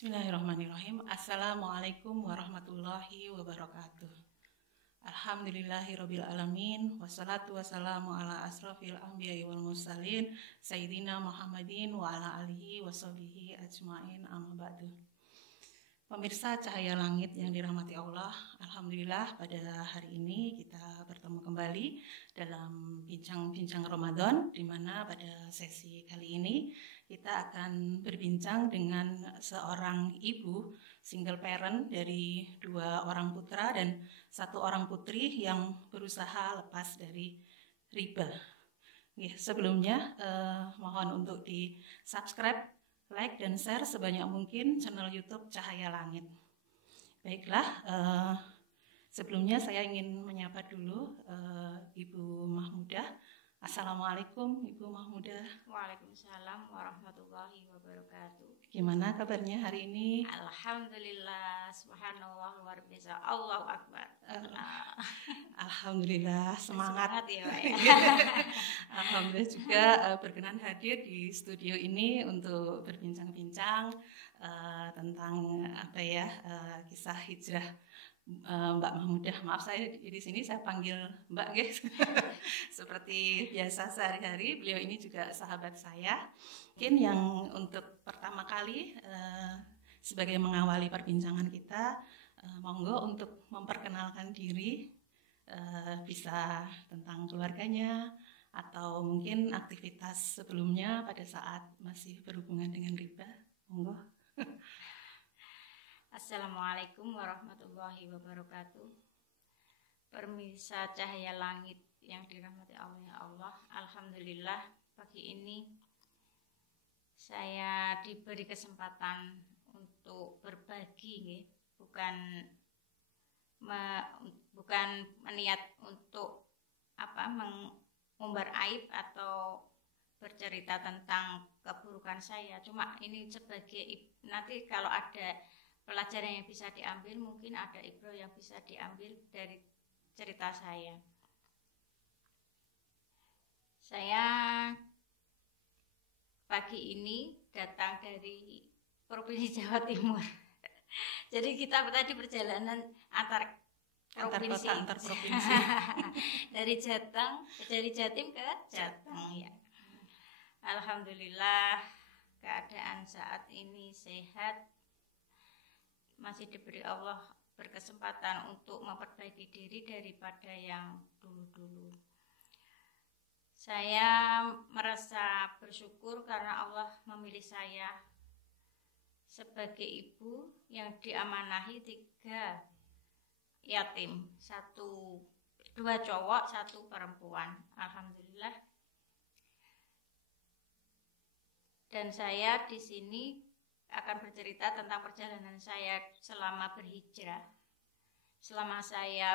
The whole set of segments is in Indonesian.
Bismillahirrahmanirrahim. Assalamualaikum warahmatullahi wabarakatuh. Alhamdulillahirabbil alamin wassalatu wassalamu ala asrofil anbiya'i wal mursalin sayyidina Muhammadin wa ala alihi washabihi ajmain amma ba'du. Pemirsa Cahaya Langit yang dirahmati Allah, alhamdulillah pada hari ini kita bertemu kembali dalam bincang-bincang Ramadan, di mana pada sesi kali ini kita akan berbincang dengan seorang ibu single parent dari 2 orang putra dan 1 orang putri yang berusaha lepas dari riba. Sebelumnya mohon untuk di subscribe, like dan share sebanyak mungkin channel YouTube Cahaya Langit. Baiklah, sebelumnya saya ingin menyapa dulu Ibu Mahmudah. Assalamualaikum Ibu Mahmudah. Waalaikumsalam warahmatullahi wabarakatuh. Gimana kabarnya hari ini? Alhamdulillah, subhanallah, luar biasa, Allahu Akbar. Alhamdulillah, semangat ya Pak. Alhamdulillah juga berkenan hadir di studio ini untuk berbincang-bincang tentang kisah hijrah Mbak Mahmudah. Maaf saya di sini saya panggil Mbak guys. Seperti biasa sehari-hari, beliau ini juga sahabat saya. Mungkin yang untuk pertama kali sebagai mengawali perbincangan kita, monggo untuk memperkenalkan diri, bisa tentang keluarganya atau mungkin aktivitas sebelumnya pada saat masih berhubungan dengan riba. Monggo. Assalamualaikum warahmatullahi wabarakatuh. Pemirsa Cahaya Langit yang dirahmati Allah ya Allah, alhamdulillah pagi ini saya diberi kesempatan untuk berbagi, bukan meniat untuk mengumbar aib atau bercerita tentang keburukan saya. Cuma ini sebagai nanti kalau ada pelajaran yang bisa diambil, mungkin ada ibrah yang bisa diambil dari cerita saya. Saya pagi ini datang dari Provinsi Jawa Timur. Jadi kita tadi perjalanan antar provinsi. Antar provinsi. dari Jatim ke Jateng ya. Alhamdulillah keadaan saat ini sehat. Masih diberi Allah berkesempatan untuk memperbaiki diri daripada yang dulu-dulu. Saya merasa bersyukur karena Allah memilih saya sebagai ibu yang diamanahi 3 yatim, 2 cowok, 1 perempuan. Alhamdulillah. Dan saya di sini akan bercerita tentang perjalanan saya selama berhijrah. Selama saya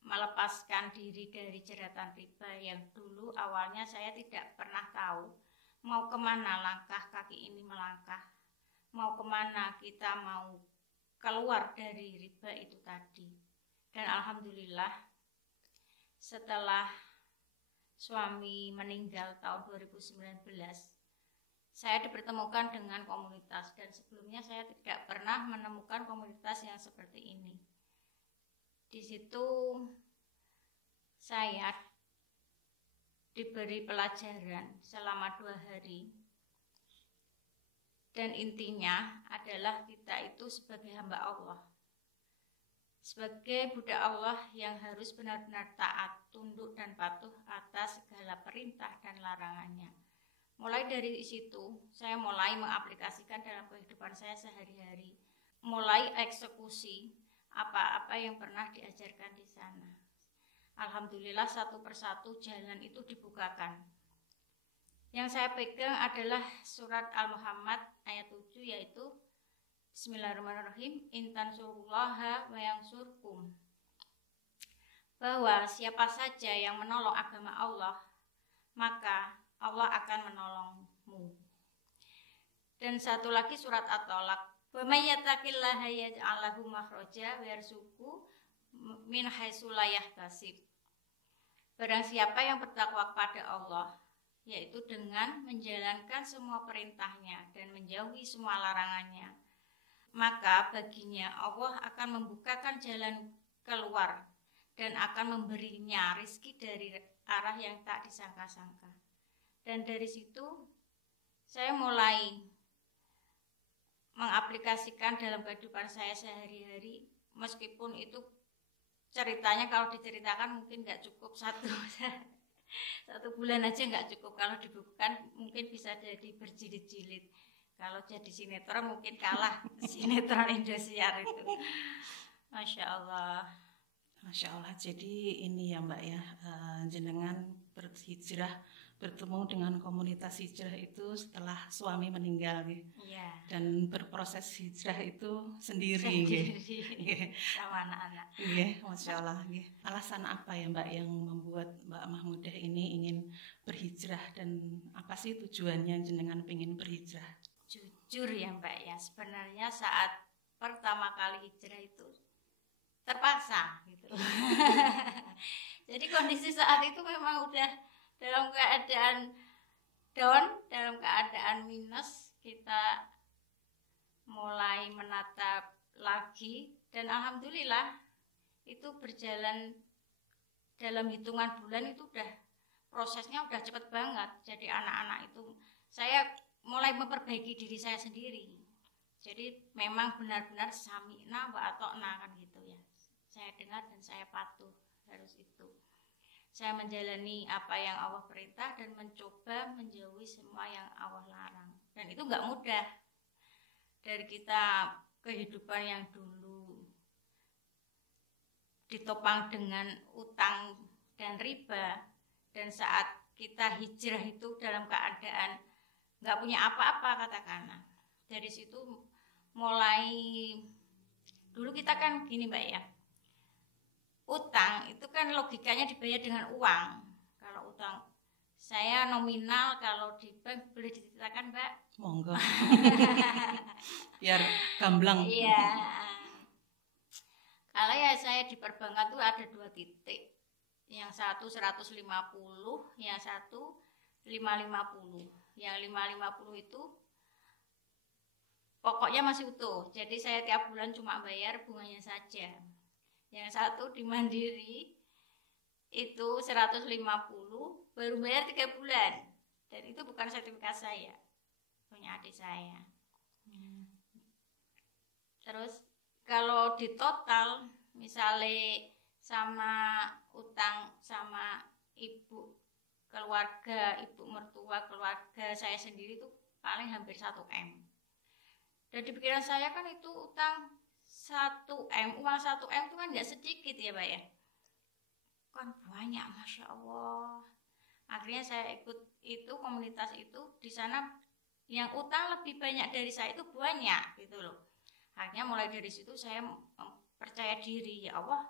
melepaskan diri dari jeratan riba yang dulu awalnya saya tidak pernah tahu mau kemana langkah kaki ini melangkah, mau kemana kita mau keluar dari riba itu tadi. Dan alhamdulillah setelah suami meninggal tahun 2019, saya dipertemukan dengan komunitas, dan sebelumnya saya tidak pernah menemukan komunitas yang seperti ini. Di situ saya diberi pelajaran selama 2 hari, dan intinya adalah kita itu sebagai hamba Allah, sebagai budak Allah yang harus benar-benar taat, tunduk dan patuh atas segala perintah dan larangannya. Mulai dari situ, saya mulai mengaplikasikan dalam kehidupan saya sehari-hari. Mulai eksekusi apa-apa yang pernah diajarkan di sana. Alhamdulillah satu persatu jalan itu dibukakan. Yang saya pegang adalah surat Al-Muhammad ayat 7, yaitu Bismillahirrahmanirrahim, intan surullaha wa yansurkum. Bahwa siapa saja yang menolong agama Allah, maka Allah akan menolongmu. Dan satu lagi surat At-Tolak, wa may yattaqillaha yaj'al lahu makhraja wa yarzuqhu min haitsu la yahtasib. Barang siapa yang bertakwa kepada Allah, yaitu dengan menjalankan semua perintahnya dan menjauhi semua larangannya, maka baginya Allah akan membukakan jalan keluar dan akan memberinya rezeki dari arah yang tak disangka-sangka. Dan dari situ saya mulai mengaplikasikan dalam kehidupan saya sehari-hari, meskipun itu ceritanya kalau diceritakan mungkin nggak cukup satu bulan aja nggak cukup, kalau dibukukan mungkin bisa jadi berjilid-jilid, kalau jadi sinetron mungkin kalah sinetron Indosiar itu. Masya Allah. Masya Allah. Jadi ini ya Mbak ya, jenengan berhijrah, bertemu dengan komunitas hijrah itu setelah suami meninggal ya. Dan berproses hijrah itu sendiri sama anak-anak. Masya Allah. Alasan apa ya Mbak yang membuat Mbak Mahmudah ini ingin berhijrah, dan apa sih tujuannya jenengan ingin berhijrah? Jujur ya Mbak ya, sebenarnya saat pertama kali hijrah itu terpaksa gitu. Jadi kondisi saat itu memang udah dalam keadaan down, dalam keadaan minus, kita mulai menatap lagi, dan alhamdulillah itu berjalan dalam hitungan bulan, itu udah prosesnya udah cepet banget. Jadi anak-anak itu saya mulai memperbaiki diri saya sendiri. Jadi memang benar-benar sami'na wa ata'na kan gitu ya. Saya dengar dan saya patuh, harus itu. Saya menjalani apa yang Allah perintah dan mencoba menjauhi semua yang Allah larang. Dan itu nggak mudah. Dari kita kehidupan yang dulu ditopang dengan utang dan riba, dan saat kita hijrah itu dalam keadaan nggak punya apa-apa katakanlah. Dari situ mulai, dulu kita kan gini Mbak ya, utang itu kan logikanya dibayar dengan uang. Kalau utang saya nominal, kalau di bank boleh diceritakan Mbak? Monggo. Biar gamblang. Iya. Kalau ya saya di perbankan tuh ada 2 titik. Yang satu 150, yang satu 550. Yang 550 itu pokoknya masih utuh. Jadi saya tiap bulan cuma bayar bunganya saja. Yang satu di Mandiri itu 150, baru bayar 3 bulan. Dan itu bukan sertifikat saya, punya adik saya. Terus kalau di total misalnya sama utang sama ibu keluarga, ibu mertua keluarga saya sendiri itu paling hampir 1M. Dan di pikiran saya kan itu utang 1M, uang 1M itu kan nggak sedikit ya Pak ya, kan banyak, Masya Allah. Akhirnya saya ikut itu komunitas itu, di sana yang utang lebih banyak dari saya itu banyak gitu loh. Akhirnya mulai dari situ saya percaya diri, ya Allah,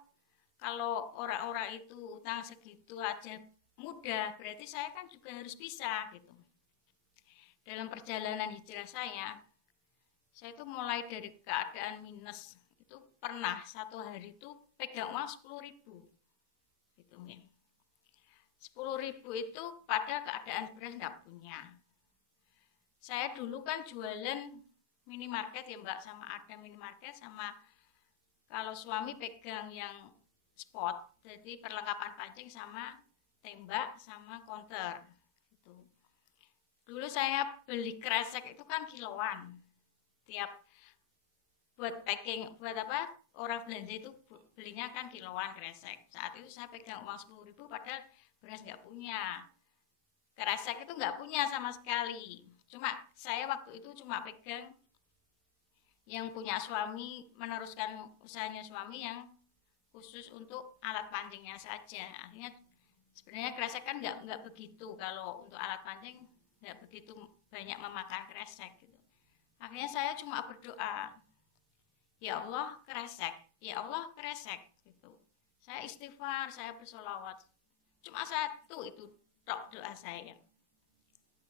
kalau orang-orang itu utang segitu aja mudah, berarti saya kan juga harus bisa gitu. Dalam perjalanan hijrah saya itu mulai dari keadaan minus. Itu pernah satu hari itu pegang uang 10.000 gitu ya. 10.000 itu pada keadaan beras nggak punya. Saya dulu kan jualan minimarket ya Mbak, sama ada minimarket, sama kalau suami pegang yang spot, jadi perlengkapan pancing sama tembak sama konter gitu. Dulu saya beli kresek itu kan kiloan, tiap buat packing, buat apa, orang belanja itu belinya kan kiloan kresek. Saat itu saya pegang uang 10.000 padahal beras nggak punya, kresek itu nggak punya sama sekali. Cuma saya waktu itu cuma pegang yang punya suami, meneruskan usahanya suami yang khusus untuk alat pancingnya saja. Akhirnya sebenarnya kresek kan nggak begitu, kalau untuk alat pancing nggak begitu banyak memakan kresek gitu. Akhirnya saya cuma berdoa, ya Allah kresek, ya Allah kresek gitu. Saya istighfar, saya bersolawat. Cuma satu itu tok doa saya.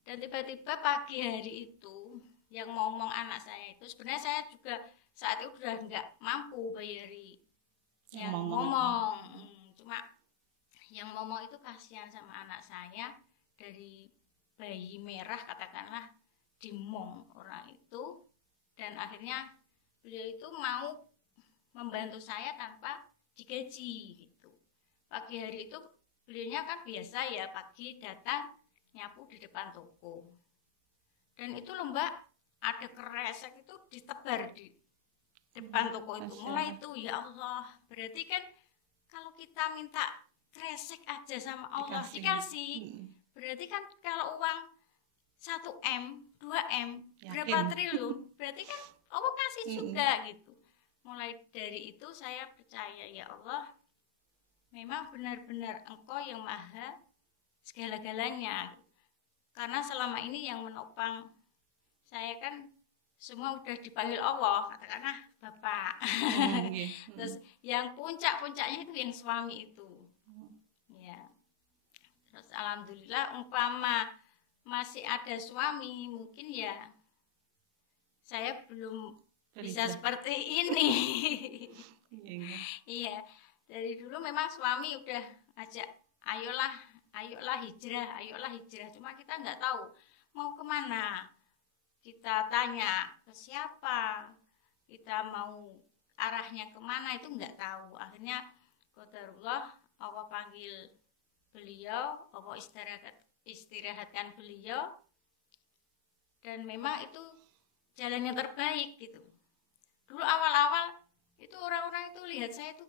Dan tiba-tiba pagi hari itu yang ngomong anak saya itu, sebenarnya saya juga saat itu udah nggak mampu bayari yang ngomong. Cuma yang ngomong itu kasihan sama anak saya, dari bayi merah katakanlah, dimong orang itu. Dan akhirnya beliau itu mau membantu saya tanpa digaji gitu. Pagi hari itu beliaunya kan biasa ya, pagi datang nyapu di depan toko. Dan itu loh Mbak, ada kresek itu ditebar di depan toko itu. Mulai itu ya Allah, berarti kan kalau kita minta kresek aja sama Allah dikasih. Berarti kan kalau uang 1M, 2M, berapa triliun, berarti kan Allah kasih juga gitu. Mulai dari itu saya percaya ya Allah, memang benar-benar Engkau yang maha segala-galanya. Karena selama ini yang menopang saya kan semua udah dipanggil Allah, katakanlah Bapak. Terus yang puncak-puncaknya itu yang suami itu. Ya. Terus alhamdulillah umpama masih ada suami, mungkin ya saya belum bisa seperti ini. Iya. Dari dulu memang suami udah ajak, ayolah hijrah. Cuma kita nggak tahu mau kemana. Kita tanya ke siapa, kita mau arahnya kemana itu nggak tahu. Akhirnya qadarullah Allah panggil beliau, Allah istirahatkan beliau, dan memang itu jalan yang terbaik gitu. Dulu awal-awal itu orang-orang itu lihat saya tuh,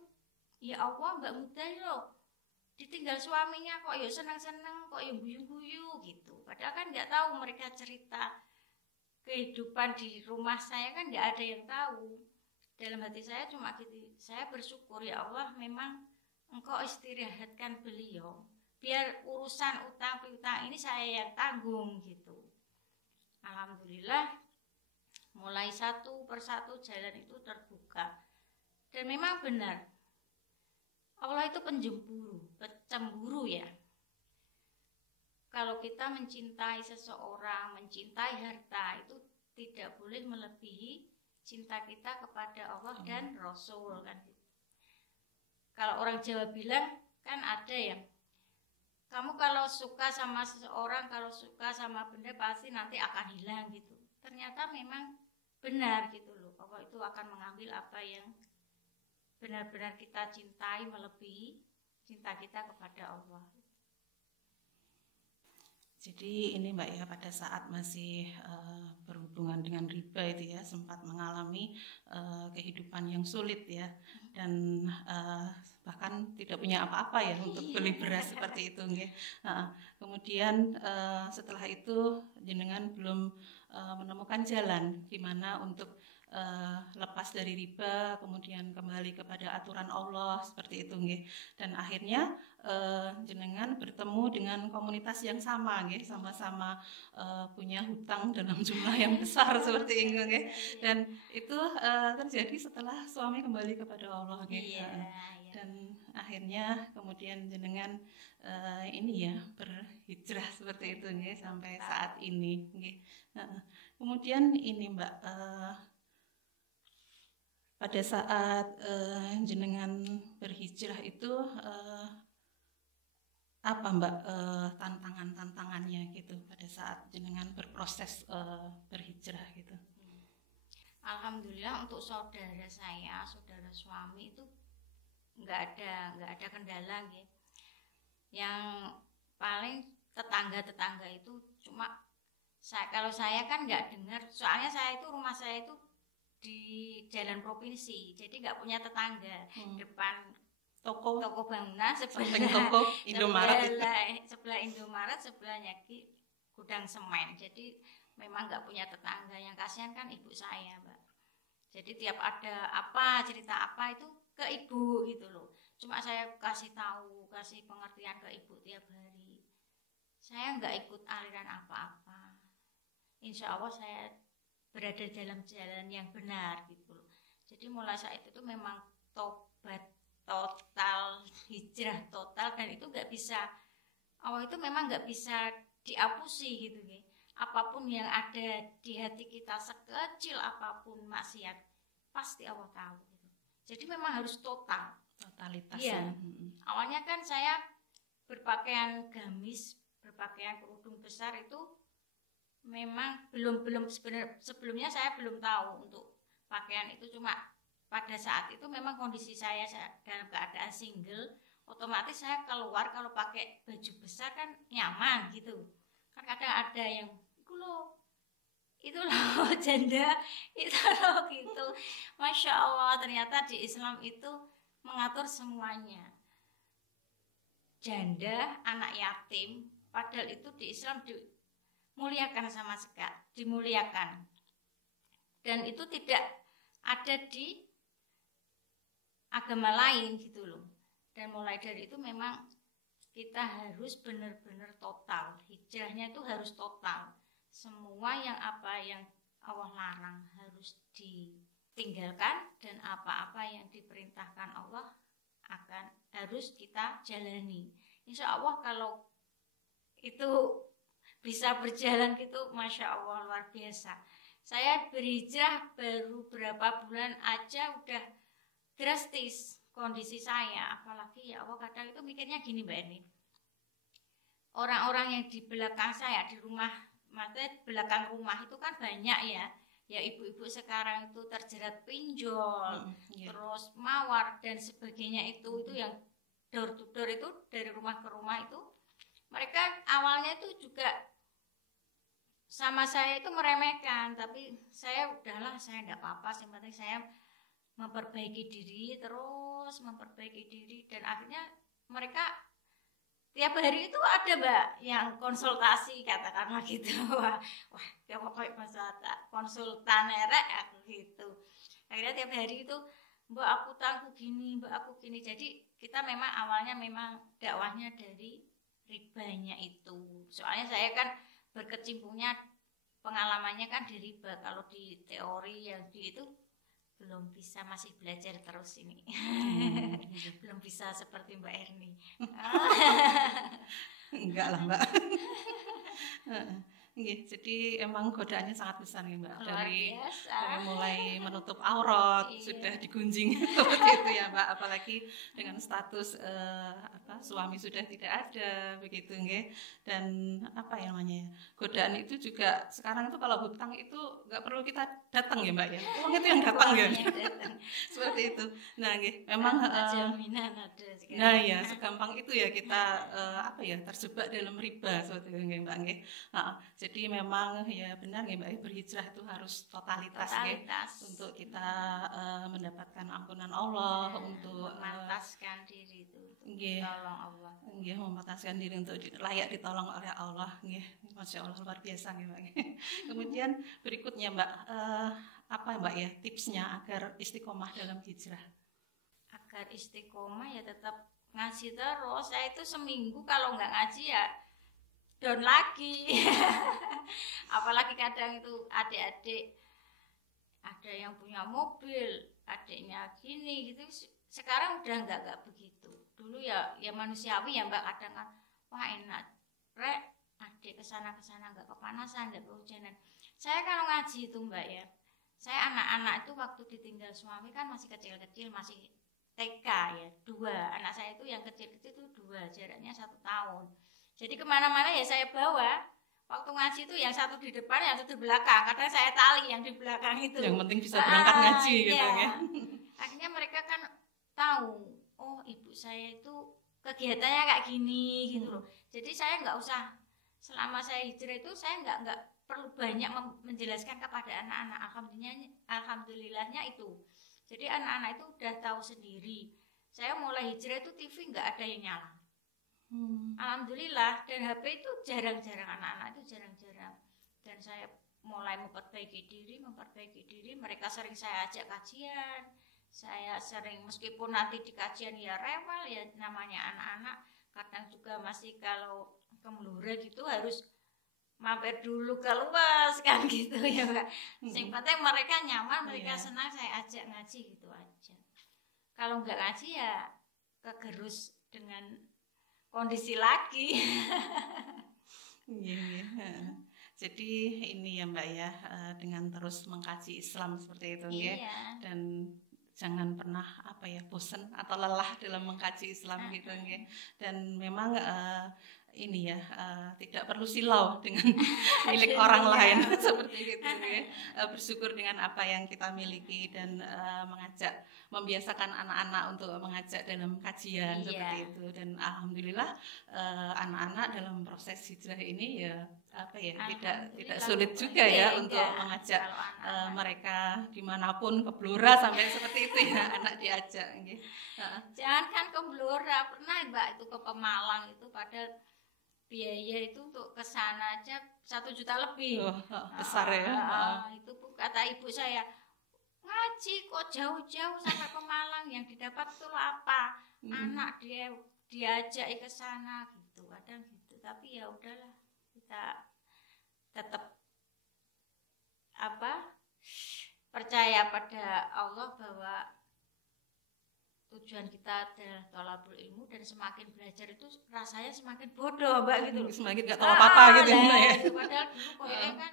ya Allah Mbak Muda loh, ditinggal suaminya kok ya senang-senang, kok ya guyu-guyu gitu. Padahal kan nggak tahu mereka cerita kehidupan di rumah saya kan nggak ada yang tahu. Dalam hati saya cuma gitu, saya bersyukur ya Allah memang Engkau istirahatkan beliau, biar urusan utang piutang ini saya yang tanggung gitu. Alhamdulillah mulai satu persatu jalan itu terbuka. Dan memang benar Allah itu pencemburu ya. Kalau kita mencintai seseorang, mencintai harta, itu tidak boleh melebihi cinta kita kepada Allah dan Rasul kan. Kalau orang Jawa bilang kan ada yang, kamu kalau suka sama seseorang, kalau suka sama benda pasti nanti akan hilang gitu. Ternyata memang benar gitu loh, Allah itu akan mengambil apa yang benar-benar kita cintai melebihi cinta kita kepada Allah. Jadi ini Mbak ya, pada saat masih berhubungan dengan riba itu ya, sempat mengalami kehidupan yang sulit ya, dan bahkan tidak punya apa-apa ya untuk beli beras seperti itu. Kemudian setelah itu jenengan belum menemukan jalan gimana untuk lepas dari riba, kemudian kembali kepada aturan Allah seperti itu nggih. Dan akhirnya jenengan bertemu dengan komunitas yang sama nggih, sama-sama punya hutang dalam jumlah yang besar seperti itu nggih. Dan itu terjadi setelah suami kembali kepada Allah nggih. Dan akhirnya kemudian jenengan ini ya berhijrah seperti itu nggih sampai saat ini nggih. Kemudian ini Mbak, pada saat jenengan berhijrah itu apa Mbak tantangannya gitu pada saat jenengan berproses berhijrah gitu? Alhamdulillah untuk saudara suami itu nggak ada kendala gitu. Yang paling tetangga itu cuma kalau saya kan nggak dengar, soalnya rumah saya itu di jalan provinsi, jadi nggak punya tetangga. Depan toko bangunan, sebelah toko Indomaret, sebelah Indomaret, sebelahnya gudang semen. Jadi memang nggak punya tetangga. Yang kasihan kan ibu saya Mbak, jadi tiap ada apa, cerita apa itu ke ibu gitu loh. Cuma saya kasih pengertian ke ibu tiap hari. Saya nggak ikut aliran apa-apa. Insya Allah saya berada dalam jalan yang benar gitu loh. Jadi mulai saat itu memang tobat total, hijrah total, dan itu nggak bisa, Allah itu memang nggak bisa diapusi gitu nih. Apapun yang ada di hati kita, sekecil apapun maksiat, pasti Allah tahu gitu. Jadi memang harus totalitas. Iya. Awalnya kan saya berpakaian gamis, berpakaian kerudung besar itu memang sebelumnya saya belum tahu untuk pakaian itu cuma pada saat itu memang kondisi saya dalam keadaan single, otomatis saya keluar kalau pakai baju besar kan nyaman gitu. Kan kadang ada yang itu loh janda itu loh gitu. Masya Allah, ternyata di Islam itu mengatur semuanya. Janda, anak yatim, padahal itu di Islam dimuliakan sama sekali, dimuliakan. Dan itu tidak ada di agama lain gitu loh. Dan mulai dari itu memang kita harus benar-benar total. Hijrahnya itu harus total. Semua yang Allah larang harus ditinggalkan, dan apa-apa yang diperintahkan Allah harus kita jalani. Insya Allah kalau itu bisa berjalan gitu, Masya Allah luar biasa. Saya berhijrah baru berapa bulan aja udah drastis kondisi saya. Apalagi ya Allah, kadang itu mikirnya gini Mbak Eni, orang-orang yang di belakang saya di rumah, maksudnya belakang rumah itu kan banyak ya ibu-ibu sekarang itu terjerat pinjol, terus mawar dan sebagainya, itu yang door to door itu dari rumah ke rumah itu, mereka awalnya itu juga sama saya itu meremehkan, tapi saya udahlah, saya enggak apa-apa, yang penting saya memperbaiki diri, dan akhirnya mereka tiap hari itu ada Mbak yang konsultasi, katakanlah gitu. Wah ya pokoknya konsultan erek aku gitu. Akhirnya tiap hari itu, Mbak aku tangguh gini, Mbak aku gini. Jadi kita memang awalnya memang dakwahnya dari ribanya itu. Soalnya saya kan berkecimpungnya, pengalamannya kan di riba. Kalau di teori yang di itu belum bisa, masih belajar terus ini. Belum bisa seperti Mbak Erni. Enggak lah Mbak. Jadi emang godaannya sangat besar ya Mbak. Dari mulai menutup aurat sudah digunjing seperti itu ya Mbak. Apalagi dengan status suami sudah tidak ada begitu nggih. Dan apa yang namanya, godaan itu juga sekarang itu kalau hutang itu nggak perlu kita datang ya Mbak ya. Uang itu yang datang ya. Seperti itu. Nah nggih, memang jaminan ada. Nah ya, segampang itu ya kita terjebak dalam riba seperti itu nggih Mbak nggih. Jadi memang ya benar ya Mbak, berhijrah itu harus totalitas. Untuk kita mendapatkan ampunan Allah, untuk memantaskan diri itu, tolong Allah. Memantaskan diri untuk layak ditolong oleh Allah. Masya Allah luar biasa Mbak. Kemudian berikutnya Mbak, apa Mbak ya tipsnya agar istiqomah dalam hijrah? Agar istiqomah ya tetap ngaji terus. Saya itu seminggu kalau nggak ngaji ya down lagi. Apalagi kadang itu adik-adik ada yang punya mobil, adiknya gini gitu. Sekarang udah nggak begitu. Dulu ya manusiawi ya Mbak, kadang kan wah enak rek adik kesana nggak kepanasan, nggak kehujanan. Saya kalau ngaji itu Mbak ya, saya anak-anak itu waktu ditinggal suami kan masih kecil-kecil, masih TK ya, 2 anak saya itu, yang kecil-kecil itu 2, jaraknya 1 tahun. Jadi kemana-mana ya saya bawa. Waktu ngaji itu yang satu di depan, yang satu di belakang. Kadang saya tali yang di belakang itu. Yang penting bisa berangkat ngaji gitu ya. Akhirnya mereka kan tahu, oh ibu saya itu kegiatannya kayak gini gitu loh. Jadi saya nggak usah, selama saya hijrah itu saya nggak perlu banyak menjelaskan kepada anak-anak. Alhamdulillahnya itu. Jadi anak-anak itu udah tahu sendiri. Saya mulai hijrah itu TV nggak ada yang nyala. Alhamdulillah. Dan HP itu jarang-jarang, anak-anak itu jarang-jarang. Dan saya mulai memperbaiki diri. Mereka sering saya ajak kajian. Saya sering, meskipun nanti di kajian ya rewel ya, namanya anak-anak. Kadang juga masih kalau ke Melura gitu harus mampir dulu ke luas kan gitu ya Mbak. Yang penting mereka nyaman, mereka senang, saya ajak ngaji gitu aja. Kalau nggak ngaji ya kegerus dengan kondisi lagi. Jadi ini ya Mbak ya, dengan terus mengkaji Islam seperti itu ya. Dan jangan pernah bosan atau lelah dalam mengkaji Islam gitu ya. Dan memang ini ya, tidak perlu silau dengan milik orang lain seperti itu ya. Bersyukur dengan apa yang kita miliki dan membiasakan anak-anak untuk mengajak dalam kajian seperti itu. Dan alhamdulillah anak-anak dalam proses hijrah ini ya tidak sulit juga ya untuk mengajak mereka dimanapun, ke Blora sampai seperti itu ya, anak diajak. Jangan kan ke Blora, pernah Mbak itu ke Pemalang itu, pada biaya itu untuk ke sana aja 1 juta lebih. Besar ya. Itu kata ibu saya, ngaji kok jauh-jauh sampai Pemalang, yang didapat itu apa? Anak dia diajak ke sana gitu, kadang gitu. Tapi ya udahlah, kita tetap percaya pada Allah bahwa tujuan kita adalah thalabul ilmu, dan semakin belajar itu rasanya semakin bodoh Mbak gitu. Semakin nggak tahu apa-apa gitu ya. Padahal dulu kayaknya kan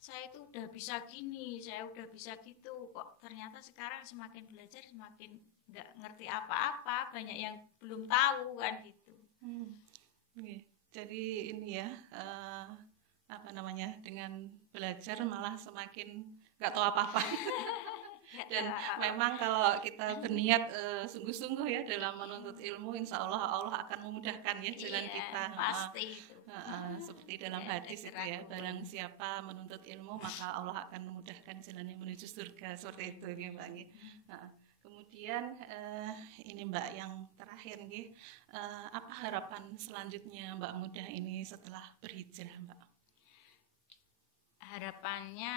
saya itu udah bisa gini, saya udah bisa gitu, kok ternyata sekarang semakin belajar semakin nggak ngerti apa-apa, banyak yang belum tahu kan gitu. Jadi ini ya, dengan belajar malah semakin nggak tahu apa-apa. Dan memang kalau kita berniat sungguh-sungguh ya dalam menuntut ilmu, insya Allah akan memudahkan ya jalan kita. Pasti itu. Seperti dalam hadis itu ya, barang siapa menuntut ilmu maka Allah akan memudahkan jalannya menuju surga, seperti itu ya Mbak. Kemudian ini Mbak yang terakhir nih, apa harapan selanjutnya Mbak Muda ini setelah berhijrah Mbak? Harapannya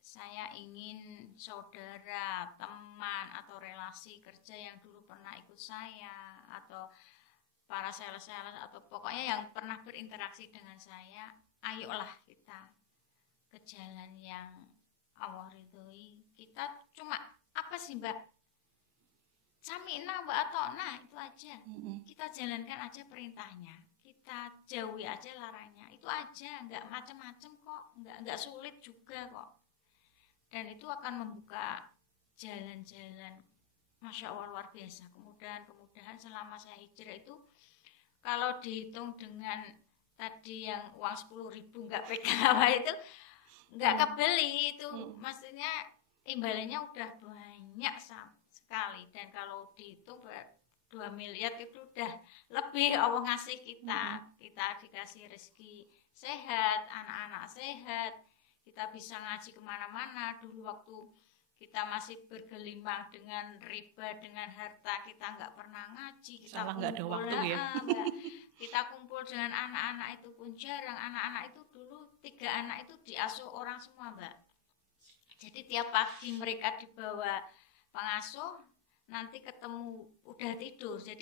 saya ingin saudara, teman, atau relasi kerja yang dulu pernah ikut saya, atau para sales atau pokoknya yang pernah berinteraksi dengan saya, ayolah kita ke jalan yang Allah ridhoi. Kita cuma apa sih Mbak? Sami'na wa ata'na, itu aja. Kita jalankan aja perintahnya, kita jauhi aja larangnya, itu aja, nggak macam-macam kok, nggak sulit juga kok. Dan itu akan membuka jalan-jalan Masya Allah luar biasa. Kemudahan selama saya hijrah itu, kalau dihitung dengan tadi yang uang 10.000 nggak pegang itu nggak kebeli itu, maksudnya imbalannya udah banyak sekali. Dan kalau dihitung 2 miliar itu udah lebih Allah ngasih kita dikasih rezeki sehat, anak-anak sehat, kita bisa ngaji kemana-mana. Dulu waktu kita masih bergelimang dengan riba, dengan harta, kita nggak pernah ngaji, kita nggak ada waktu ya. Kita kumpul dengan anak-anak itu pun jarang. Anak-anak itu dulu 3 anak itu diasuh orang semua Mbak. Jadi tiap pagi mereka dibawa pengasuh, nanti ketemu udah tidur, jadi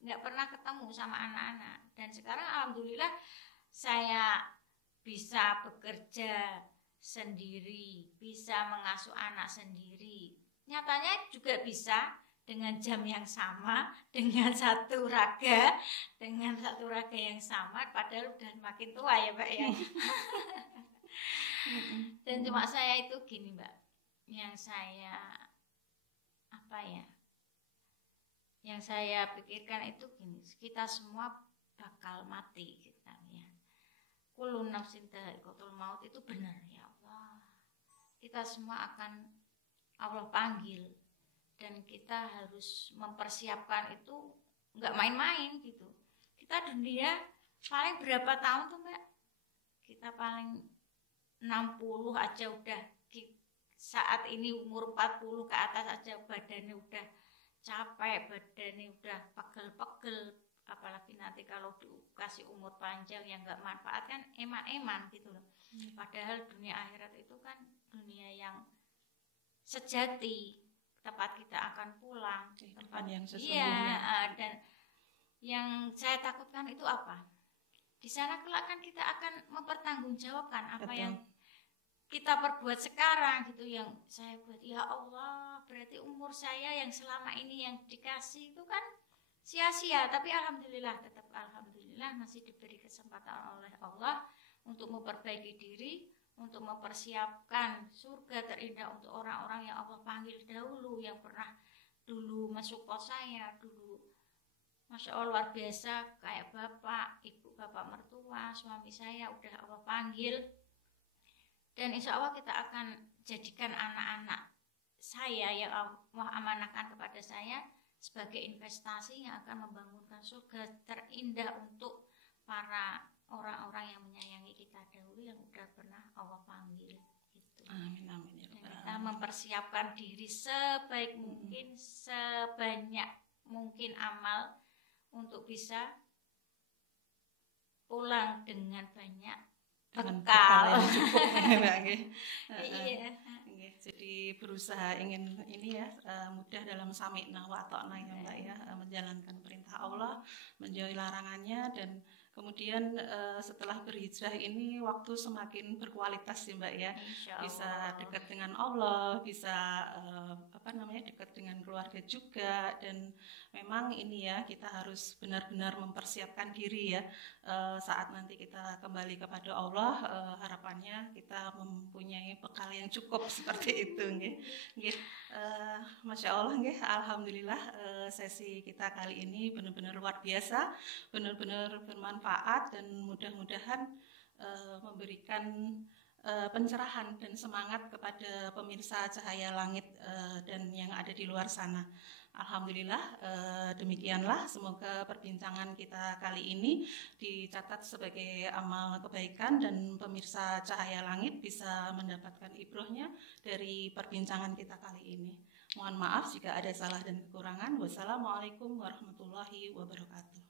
nggak pernah ketemu sama anak-anak. Dan sekarang alhamdulillah saya bisa bekerja sendiri, bisa mengasuh anak sendiri. Nyatanya juga bisa dengan jam yang sama, dengan satu raga yang sama, padahal udah makin tua ya Mbak ya. Dan cuma saya itu gini Mbak, yang saya pikirkan itu gini, kita semua bakal mati kita ya. Kullu nafsin dha'iqatul maut, itu benar ya Allah. Kita semua akan Allah panggil, dan kita harus mempersiapkan itu nggak main-main gitu. Kita dunia paling berapa tahun tuh Mbak? Kita paling 60 aja udah, saat ini umur 40 ke atas aja badannya udah capek, badannya udah pegel-pegel, apalagi nanti kalau dikasih umur panjang yang nggak manfaat kan eman-eman gitu loh. Padahal dunia akhirat itu kan dunia yang sejati, tempat kita akan pulang, tempat yang sesungguhnya. Dan yang saya takutkan itu apa? Di sana kelak kan kita akan mempertanggungjawabkan apa yang kita perbuat sekarang gitu, yang saya buat. Ya Allah, berarti umur saya yang selama ini yang dikasih itu kan sia-sia. Tapi alhamdulillah, tetap alhamdulillah masih diberi kesempatan oleh Allah untuk memperbaiki diri, untuk mempersiapkan surga terindah untuk orang-orang yang Allah panggil dahulu, yang pernah dulu mensupport saya, dulu Masya Allah luar biasa, kayak bapak, ibu, bapak mertua, suami saya udah Allah panggil. Dan insya Allah kita akan jadikan anak-anak saya yang Allah amanahkan kepada saya sebagai investasi yang akan membangunkan surga terindah untuk para orang-orang yang menyayangi kita dahulu yang udah pernah Allah panggil. Gitu. Amin, amin. Dan kita mempersiapkan diri sebaik mungkin, sebanyak mungkin amal untuk bisa pulang dengan banyak bekal yang cukup. Iya. Jadi berusaha ingin ini ya, mudah dalam sami'na wa ta'na ya Mbak ya, menjalankan perintah Allah, menjauhi larangannya, dan kemudian setelah berhijrah ini waktu semakin berkualitas ya Mbak ya, bisa dekat dengan Allah, bisa dekat dengan keluarga juga. Dan memang ini ya, kita harus benar-benar mempersiapkan diri ya, saat nanti kita kembali kepada Allah, harapannya kita mempunyai bekal yang cukup seperti itu nggih. Masya Allah nggih, alhamdulillah sesi kita kali ini benar-benar luar biasa, benar-benar bermanfaat, dan mudah-mudahan memberikan pencerahan dan semangat kepada pemirsa Cahaya Langit dan yang ada di luar sana. Alhamdulillah, demikianlah, semoga perbincangan kita kali ini dicatat sebagai amal kebaikan dan pemirsa Cahaya Langit bisa mendapatkan ibrohnya dari perbincangan kita kali ini. Mohon maaf jika ada salah dan kekurangan. Wassalamualaikum warahmatullahi wabarakatuh.